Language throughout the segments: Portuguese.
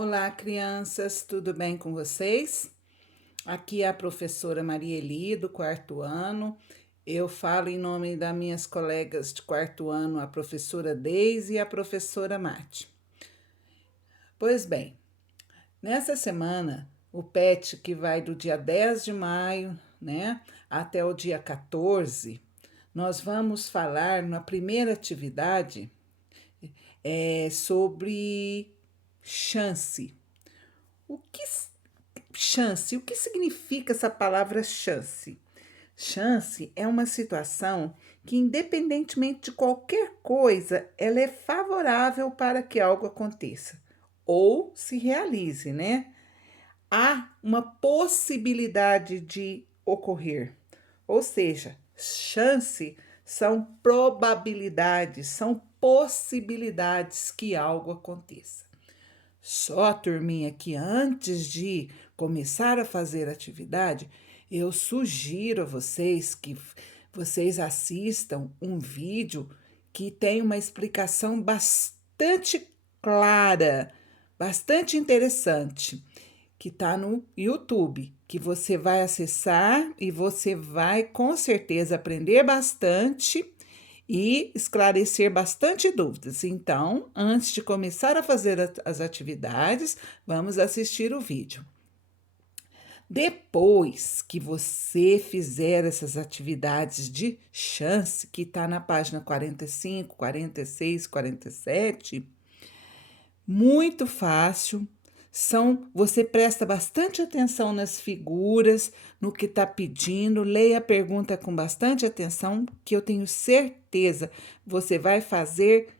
Olá, crianças, tudo bem com vocês? Aqui é a professora Marieli, do quarto ano. Eu falo em nome das minhas colegas de quarto ano, a professora Deise e a professora Mate. Pois bem, nessa semana, o PET, que vai do dia 10 de maio, né, até o dia 14, nós vamos falar na primeira atividade sobre chance. O que chance? O que significa essa palavra chance? Chance é uma situação que, independentemente de qualquer coisa, ela é favorável para que algo aconteça ou se realize, né? Há uma possibilidade de ocorrer. Ou seja, chance são probabilidades, são possibilidades que algo aconteça. Só, turminha, que antes de começar a fazer atividade, eu sugiro a vocês que vocês assistam um vídeo que tem uma explicação bastante clara, bastante interessante, que está no YouTube, que você vai acessar e você vai com certeza aprender bastante e esclarecer bastante dúvidas. Então, antes de começar a fazer as atividades, vamos assistir o vídeo. Depois que você fizer essas atividades de chance, que está na página 45, 46, 47, muito fácil. Você presta bastante atenção nas figuras, no que está pedindo, leia a pergunta com bastante atenção, que eu tenho certeza você vai fazer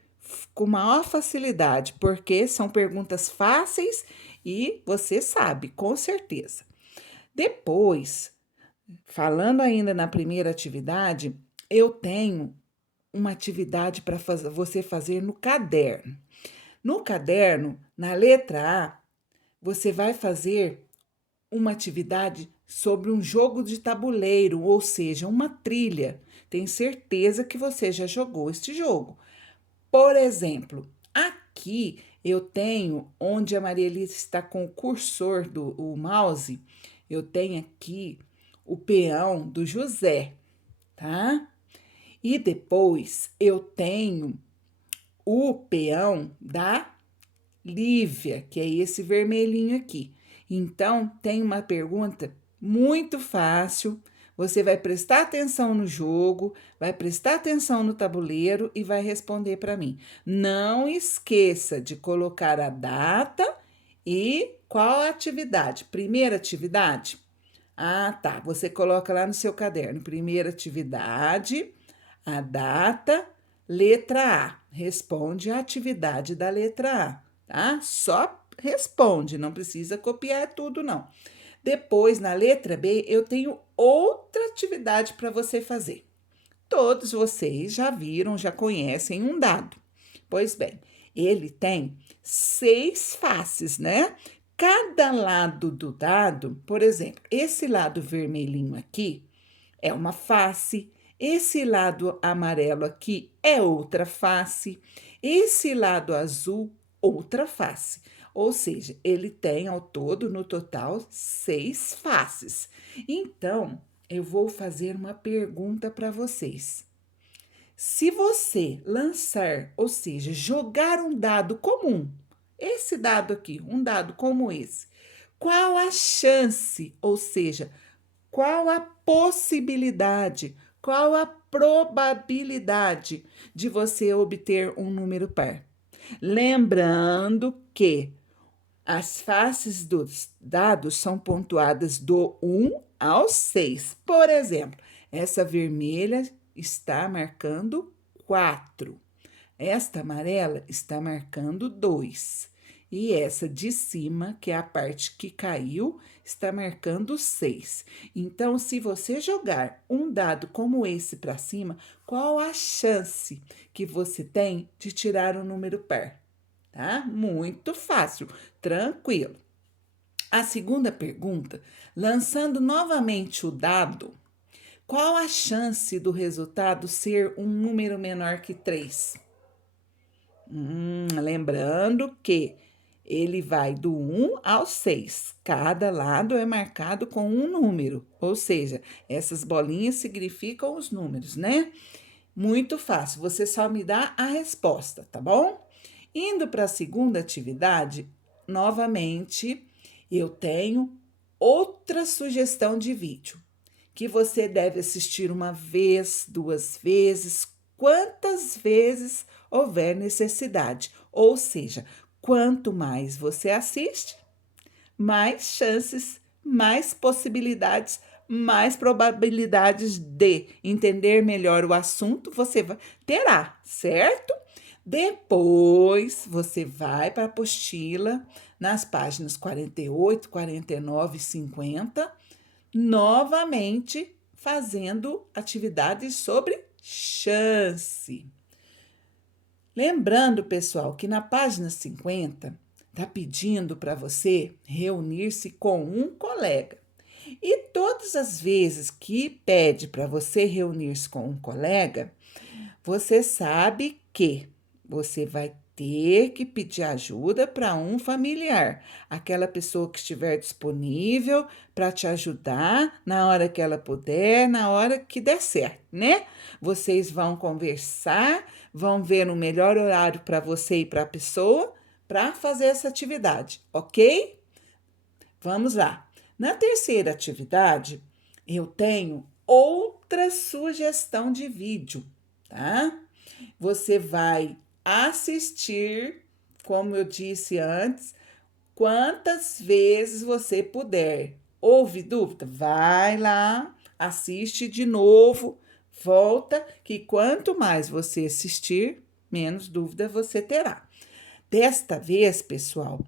com maior facilidade, porque são perguntas fáceis e você sabe, com certeza. Depois, falando ainda na primeira atividade, eu tenho uma atividade para você fazer no caderno. No caderno, na letra A, você vai fazer uma atividade sobre um jogo de tabuleiro, ou seja, uma trilha. Tenho certeza que você já jogou este jogo. Por exemplo, aqui eu tenho, onde a Marielita está com o cursor o mouse, eu tenho aqui o peão do José, tá? E depois eu tenho o peão da Lívia, que é esse vermelhinho aqui. Então, tem uma pergunta muito fácil. Você vai prestar atenção no jogo, vai prestar atenção no tabuleiro e vai responder para mim. Não esqueça de colocar a data e qual a atividade. Primeira atividade? Ah, tá. Você coloca lá no seu caderno. Primeira atividade, a data, letra A. Responde a atividade da letra A, tá? Só responde, não precisa copiar tudo, não. Depois, na letra B, eu tenho outra atividade para você fazer. Todos vocês já viram, já conhecem um dado. Pois bem, ele tem 6 faces, né? Cada lado do dado, por exemplo, esse lado vermelhinho aqui é uma face, esse lado amarelo aqui é outra face, esse lado azul, outra face. Ou seja, ele tem ao todo, no total, 6 faces. Então, eu vou fazer uma pergunta para vocês. Se você lançar, ou seja, jogar um dado comum, esse dado aqui, um dado como esse, qual a chance, ou seja, qual a possibilidade, qual a probabilidade de você obter um número par? Lembrando que as faces dos dados são pontuadas do 1 ao 6. Por exemplo, essa vermelha está marcando 4. Esta amarela está marcando 2. E essa de cima, que é a parte que caiu, está marcando 6. Então, se você jogar um dado como esse para cima, qual a chance que você tem de tirar um número par? Tá? Muito fácil, tranquilo. A segunda pergunta, lançando novamente o dado, qual a chance do resultado ser um número menor que 3? Lembrando que Ele vai do 1 ao 6. Cada lado é marcado com um número, ou seja, essas bolinhas significam os números, né? Muito fácil, você só me dá a resposta, tá bom? Indo para a segunda atividade, novamente, eu tenho outra sugestão de vídeo que você deve assistir uma vez, duas vezes, quantas vezes houver necessidade. Ou seja, quanto mais você assiste, mais chances, mais possibilidades, mais probabilidades de entender melhor o assunto você terá, certo? Depois você vai para a apostila nas páginas 48, 49 e 50, novamente fazendo atividades sobre chance. Lembrando, pessoal, que na página 50 está pedindo para você reunir-se com um colega. E todas as vezes que pede para você reunir-se com um colega, você sabe que você vai ter que pedir ajuda para um familiar, aquela pessoa que estiver disponível para te ajudar na hora que ela puder, na hora que der certo, né? Vocês vão conversar, vão ver o melhor horário para você e para a pessoa para fazer essa atividade, ok? Vamos lá. Na terceira atividade, eu tenho outra sugestão de vídeo, tá? Você vai assistir, como eu disse antes, quantas vezes você puder. Houve dúvida? Vai lá, assiste de novo, volta, que quanto mais você assistir, menos dúvida você terá. Desta vez, pessoal,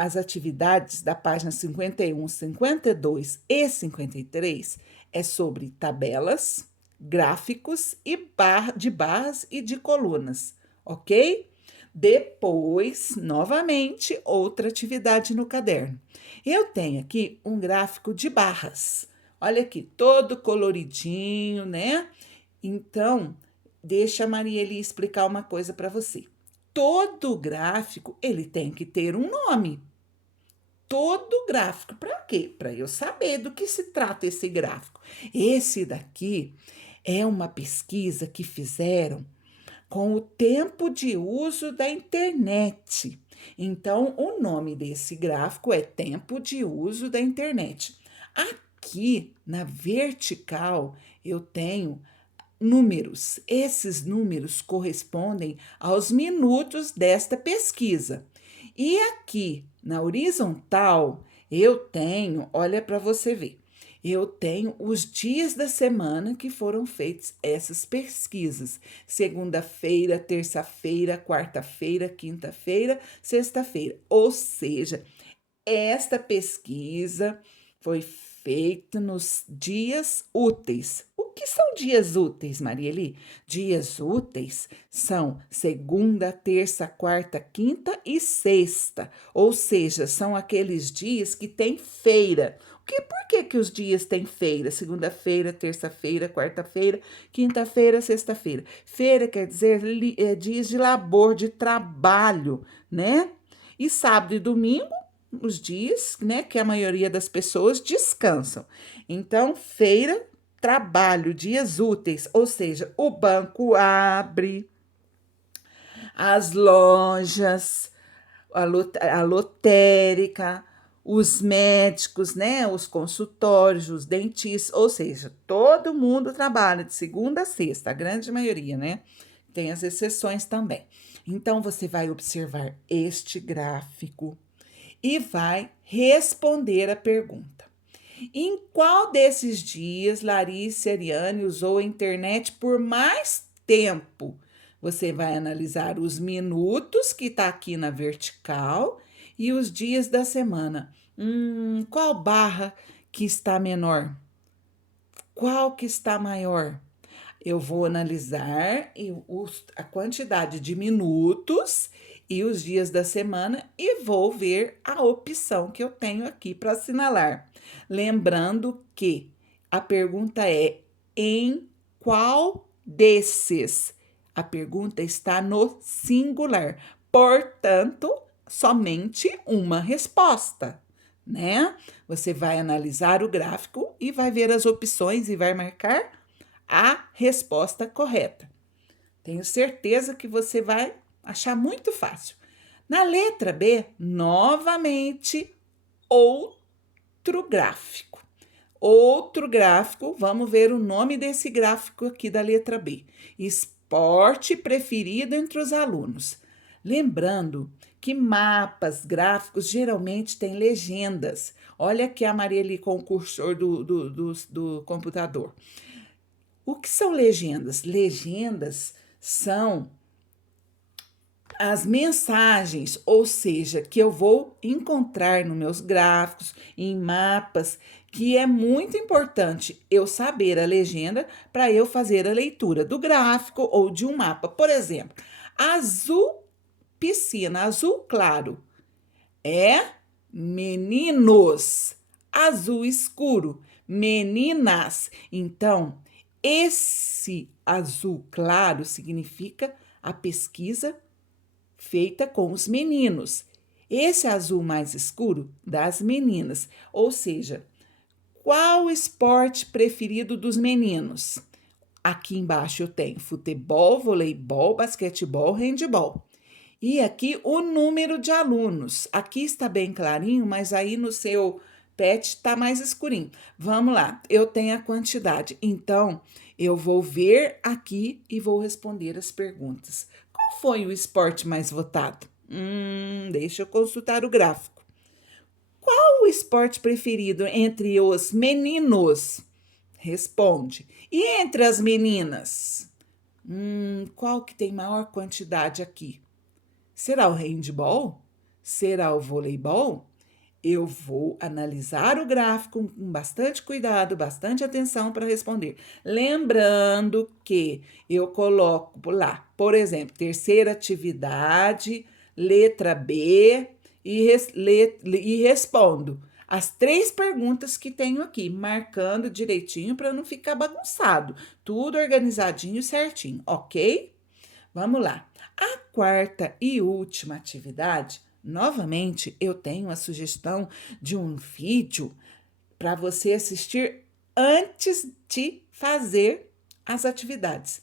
as atividades da página 51, 52 e 53 é sobre tabelas, gráficos e de barras e de colunas, ok? Depois, novamente, outra atividade no caderno. Eu tenho aqui um gráfico de barras. Olha aqui, todo coloridinho, né? Então, deixa a Marieli explicar uma coisa para você. Todo gráfico, ele tem que ter um nome. Todo gráfico. Para quê? Para eu saber do que se trata esse gráfico. Esse daqui é uma pesquisa que fizeram com o tempo de uso da internet. Então, o nome desse gráfico é tempo de uso da internet. Aqui na vertical, eu tenho números. Esses números correspondem aos minutos desta pesquisa. E aqui na horizontal, eu tenho, olha para você ver, eu tenho os dias da semana que foram feitas essas pesquisas. Segunda-feira, terça-feira, quarta-feira, quinta-feira, sexta-feira. Ou seja, esta pesquisa foi feita nos dias úteis. O que são dias úteis, Marieli? Dias úteis são segunda, terça, quarta, quinta e sexta. Ou seja, são aqueles dias que tem feira. Por que os dias têm feira? Segunda-feira, terça-feira, quarta-feira, quinta-feira, sexta-feira. Feira quer dizer dias de labor, de trabalho, né? E sábado e domingo, os dias, né, que a maioria das pessoas descansam. Então, feira, trabalho, dias úteis, ou seja, o banco abre, as lojas, a lotérica, os médicos, né, os consultórios, os dentistas, ou seja, todo mundo trabalha de segunda a sexta, a grande maioria, né? Tem as exceções também. Então, você vai observar este gráfico e vai responder a pergunta. Em qual desses dias Larissa Ariane usou a internet por mais tempo? Você vai analisar os minutos que está aqui na vertical e os dias da semana. Qual barra que está menor? Qual que está maior? Eu vou analisar a quantidade de minutos e os dias da semana e vou ver a opção que eu tenho aqui para assinalar. Lembrando que a pergunta é: em qual desses? A pergunta está no singular. Portanto, somente uma resposta, né? Você vai analisar o gráfico e vai ver as opções e vai marcar a resposta correta. Tenho certeza que você vai achar muito fácil. Na letra B, novamente, outro gráfico. Outro gráfico, vamos ver o nome desse gráfico aqui da letra B. Esporte preferido entre os alunos. Lembrando que mapas, gráficos, geralmente têm legendas. Olha aqui a Marieli com o cursor do computador. O que são legendas? Legendas são as mensagens, ou seja, que eu vou encontrar nos meus gráficos, em mapas, que é muito importante eu saber a legenda para eu fazer a leitura do gráfico ou de um mapa. Por exemplo, azul piscina, azul claro é meninos, azul escuro, meninas. Então, esse azul claro significa a pesquisa feita com os meninos. Esse azul mais escuro, das meninas. Ou seja, qual o esporte preferido dos meninos? Aqui embaixo eu tenho futebol, voleibol, basquetebol, handebol. E aqui o número de alunos. Aqui está bem clarinho, mas aí no seu pet está mais escurinho. Vamos lá, eu tenho a quantidade. Então, eu vou ver aqui e vou responder as perguntas. Qual foi o esporte mais votado? Deixa eu consultar o gráfico. Qual o esporte preferido entre os meninos? Responde. E entre as meninas? Qual que tem maior quantidade aqui? Será o handball? Será o voleibol? Eu vou analisar o gráfico com bastante cuidado, bastante atenção para responder. Lembrando que eu coloco lá, por exemplo, terceira atividade, letra B, e respondo as 3 perguntas que tenho aqui, marcando direitinho para não ficar bagunçado. Tudo organizadinho, certinho, ok? Vamos lá. A quarta e última atividade, novamente, eu tenho a sugestão de um vídeo para você assistir antes de fazer as atividades.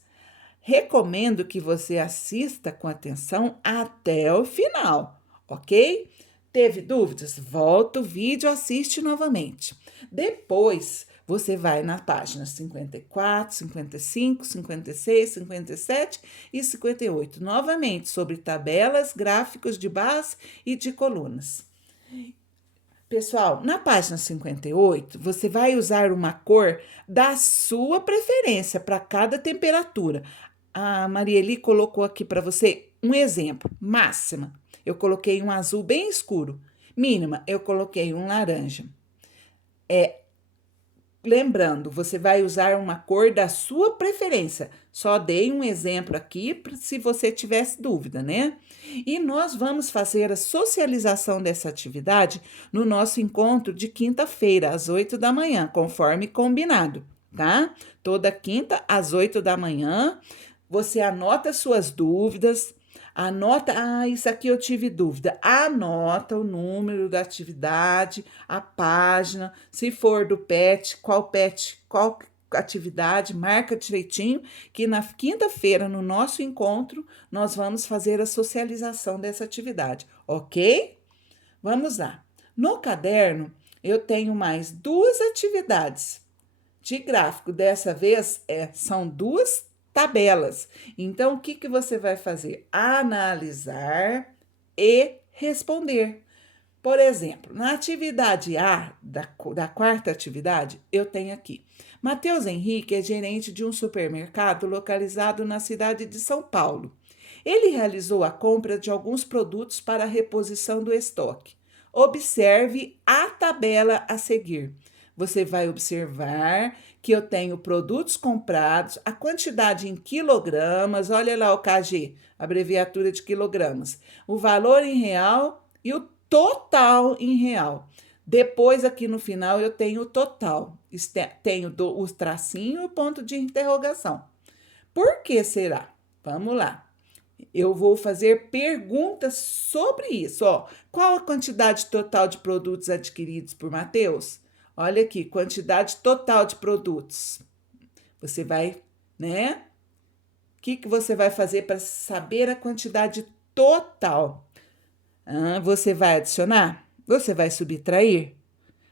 Recomendo que você assista com atenção até o final, ok? Teve dúvidas? Volta o vídeo, assiste novamente. Depois, você vai na página 54, 55, 56, 57 e 58, novamente sobre tabelas, gráficos de barras e de colunas. Pessoal, na página 58, você vai usar uma cor da sua preferência para cada temperatura. A Marieli colocou aqui para você um exemplo, máxima. Eu coloquei um azul bem escuro. Mínima, eu coloquei um laranja. Lembrando, você vai usar uma cor da sua preferência. Só dei um exemplo aqui se você tivesse dúvida, né? E nós vamos fazer a socialização dessa atividade no nosso encontro de quinta-feira, às 8 da manhã, conforme combinado, tá? Toda quinta, às 8 da manhã, você anota suas dúvidas. Anota, isso aqui eu tive dúvida. Anota o número da atividade, a página, se for do pet, qual atividade, marca direitinho, que na quinta-feira, no nosso encontro, nós vamos fazer a socialização dessa atividade, ok? Vamos lá. No caderno, eu tenho mais 2 atividades de gráfico. Dessa vez, são 2 tabelas. Então, o que você vai fazer? Analisar e responder. Por exemplo, na atividade A, da quarta atividade, eu tenho aqui. Matheus Henrique é gerente de um supermercado localizado na cidade de São Paulo. Ele realizou a compra de alguns produtos para a reposição do estoque. Observe a tabela a seguir. Você vai observar que eu tenho produtos comprados, a quantidade em quilogramas, olha lá o KG, abreviatura de quilogramas, o valor em real e o total em real. Depois, aqui no final, eu tenho o total. Tenho o tracinho e o ponto de interrogação. Por que será? Vamos lá. Eu vou fazer perguntas sobre isso, ó. Qual a quantidade total de produtos adquiridos por Mateus? Olha aqui, quantidade total de produtos. Você vai, né? O que você vai fazer para saber a quantidade total? Você vai adicionar? Você vai subtrair?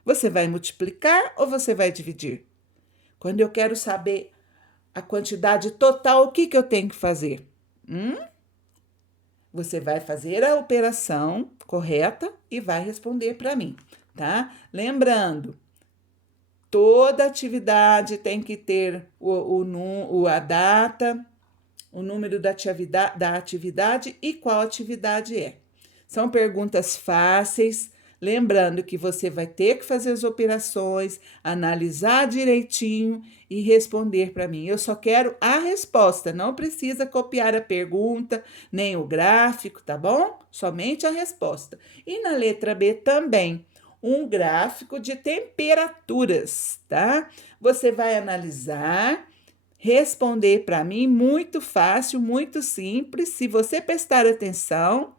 Você vai multiplicar ou você vai dividir? Quando eu quero saber a quantidade total, o que eu tenho que fazer? Você vai fazer a operação correta e vai responder para mim, tá? Lembrando, toda atividade tem que ter a data, o número da atividade e qual atividade é. São perguntas fáceis. Lembrando que você vai ter que fazer as operações, analisar direitinho e responder para mim. Eu só quero a resposta, não precisa copiar a pergunta, nem o gráfico, tá bom? Somente a resposta. E na letra B também, um gráfico de temperaturas, tá? Você vai analisar, responder para mim, muito fácil, muito simples. Se você prestar atenção,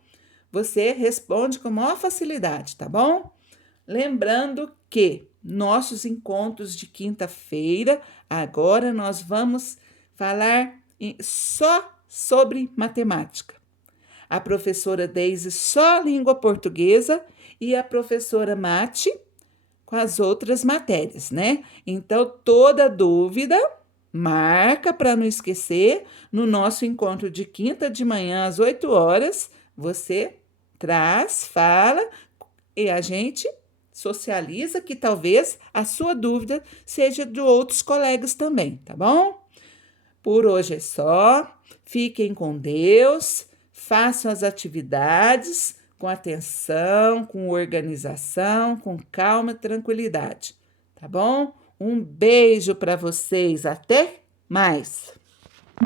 você responde com maior facilidade, tá bom? Lembrando que nossos encontros de quinta-feira, agora nós vamos falar só sobre matemática. A professora Deise só língua portuguesa e a professora Mati com as outras matérias, né? Então, toda dúvida, marca para não esquecer. No nosso encontro de quinta de manhã, às 8 horas, você traz, fala e a gente socializa que talvez a sua dúvida seja de outros colegas também, tá bom? Por hoje é só. Fiquem com Deus, façam as atividades com atenção, com organização, com calma e tranquilidade, tá bom? Um beijo para vocês, até mais!